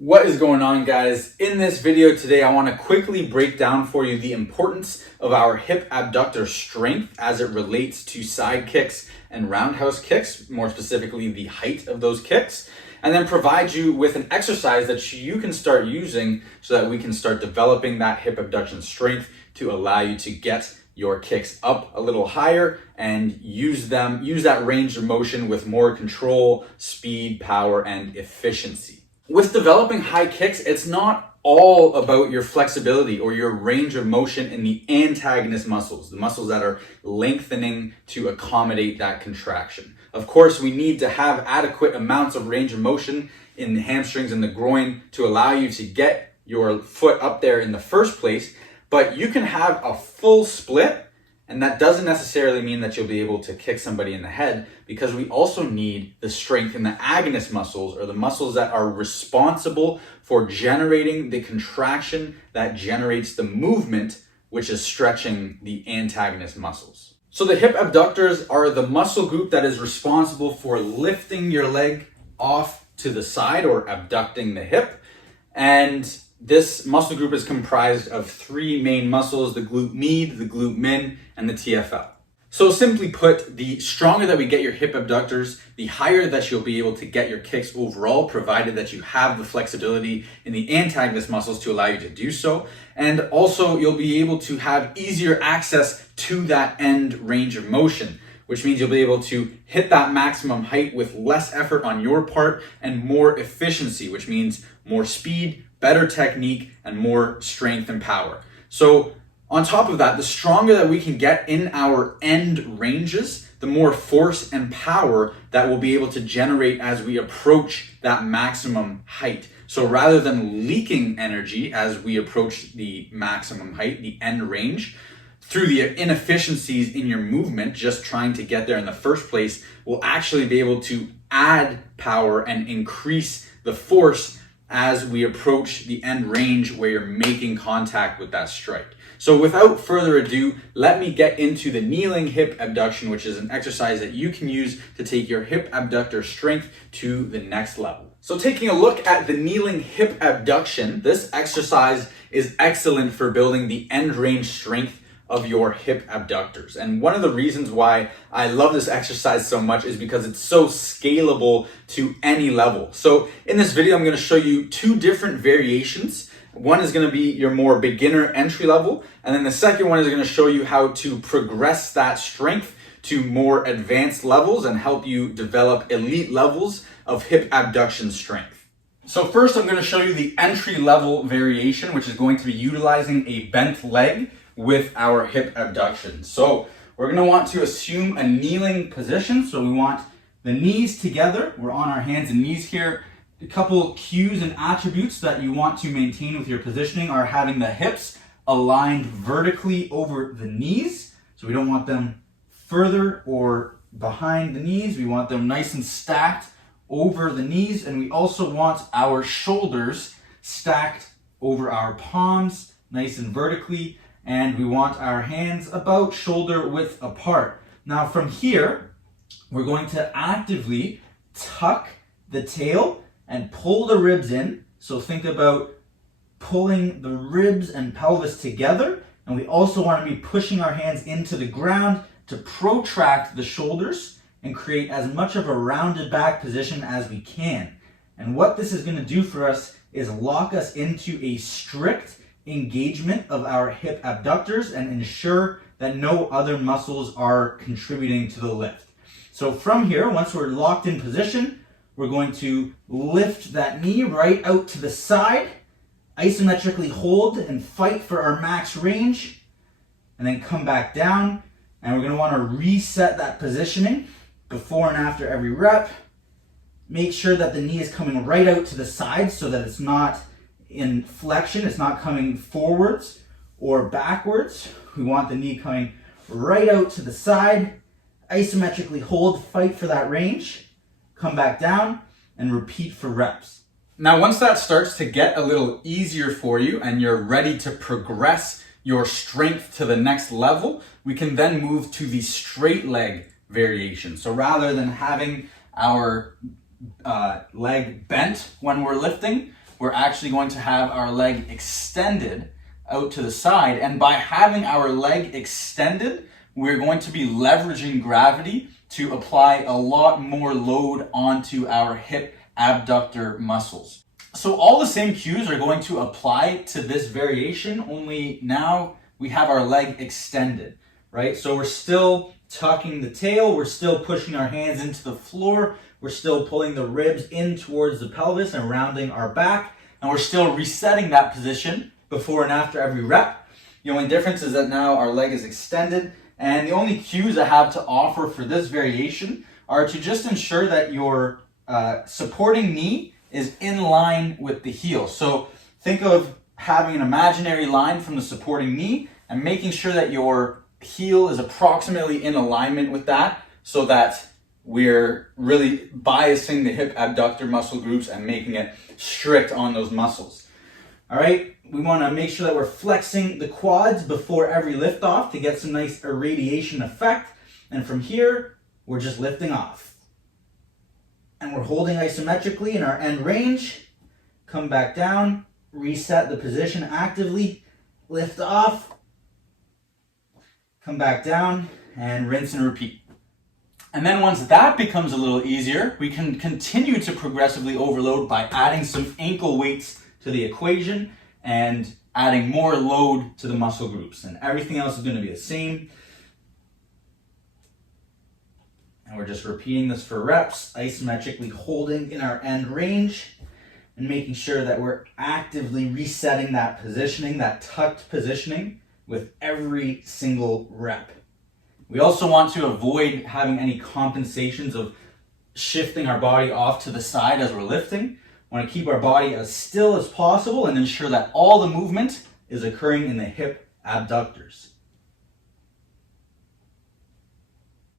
What is going on, guys? In this video today, I want to quickly break down for you the importance of our hip abductor strength as it relates to side kicks and roundhouse kicks, more specifically the height of those kicks, and then provide you with an exercise that you can start using so that we can start developing that hip abduction strength to allow you to get your kicks up a little higher and use that range of motion with more control, speed, power, and efficiency. With developing high kicks, it's not all about your flexibility or your range of motion in the antagonist muscles, the muscles that are lengthening to accommodate that contraction. Of course, we need to have adequate amounts of range of motion in the hamstrings and the groin to allow you to get your foot up there in the first place, but you can have a full split, and that doesn't necessarily mean that you'll be able to kick somebody in the head, because we also need the strength in the agonist muscles, or the muscles that are responsible for generating the contraction that generates the movement, which is stretching the antagonist muscles. So the hip abductors are the muscle group that is responsible for lifting your leg off to the side or abducting the hip. And this muscle group is comprised of three main muscles: the glute med, the glute min, and the TFL. So simply put, the stronger that we get your hip abductors, the higher that you'll be able to get your kicks overall, provided that you have the flexibility in the antagonist muscles to allow you to do so. And also you'll be able to have easier access to that end range of motion, which means you'll be able to hit that maximum height with less effort on your part and more efficiency, which means more speed, better technique, and more strength and power. So on top of that, the stronger that we can get in our end ranges, the more force and power that we'll be able to generate as we approach that maximum height. So rather than leaking energy as we approach the maximum height, the end range, through the inefficiencies in your movement, just trying to get there in the first place, we'll actually be able to add power and increase the force as we approach the end range where you're making contact with that strike. So without further ado, let me get into the kneeling hip abduction, which is an exercise that you can use to take your hip abductor strength to the next level. So taking a look at the kneeling hip abduction, this exercise is excellent for building the end range strength of your hip abductors. And one of the reasons why I love this exercise so much is because it's so scalable to any level. So in this video, I'm going to show you two different variations. One is going to be your more beginner entry level, and then the second one is going to show you how to progress that strength to more advanced levels and help you develop elite levels of hip abduction strength. So first, I'm going to show you the entry level variation, which is going to be utilizing a bent leg with our hip abduction. So we're going to want to assume a kneeling position. So we want the knees together. We're on our hands and knees here. A couple cues and attributes that you want to maintain with your positioning are having the hips aligned vertically over the knees. So we don't want them further or behind the knees. We want them nice and stacked over the knees. And we also want our shoulders stacked over our palms, nice and vertically. And we want our hands about shoulder width apart. Now from here, we're going to actively tuck the tail and pull the ribs in. So think about pulling the ribs and pelvis together. And we also want to be pushing our hands into the ground to protract the shoulders and create as much of a rounded back position as we can. And what this is going to do for us is lock us into a strict engagement of our hip abductors and ensure that no other muscles are contributing to the lift. So from here, once we're locked in position, we're going to lift that knee right out to the side, isometrically hold and fight for our max range, and then come back down. And we're going to want to reset that positioning before and after every rep. Make sure that the knee is coming right out to the side so that it's not in flexion, it's not coming forwards or backwards. We want the knee coming right out to the side, isometrically hold, fight for that range, come back down, and repeat for reps. Now, once that starts to get a little easier for you and you're ready to progress your strength to the next level, we can then move to the straight leg variation. So rather than having our leg bent when we're lifting, we're actually going to have our leg extended out to the side. And by having our leg extended, we're going to be leveraging gravity to apply a lot more load onto our hip abductor muscles. So all the same cues are going to apply to this variation, only now we have our leg extended, right? So we're still tucking the tail, we're still pushing our hands into the floor, we're still pulling the ribs in towards the pelvis and rounding our back, and we're still resetting that position before and after every rep. The only difference is that now our leg is extended, and the only cues I have to offer for this variation are to just ensure that your supporting knee is in line with the heel. So think of having an imaginary line from the supporting knee and making sure that your heel is approximately in alignment with that, so that we're really biasing the hip abductor muscle groups and making it strict on those muscles. All right, we want to make sure that we're flexing the quads before every lift off to get some nice irradiation effect. And from here, we're just lifting off. And we're holding isometrically in our end range. Come back down, reset the position actively, lift off, come back down, and rinse and repeat. And then once that becomes a little easier, we can continue to progressively overload by adding some ankle weights to the equation and adding more load to the muscle groups. And everything else is going to be the same. And we're just repeating this for reps, isometrically holding in our end range and making sure that we're actively resetting that positioning, that tucked positioning with every single rep. We also want to avoid having any compensations of shifting our body off to the side as we're lifting. We want to keep our body as still as possible and ensure that all the movement is occurring in the hip abductors.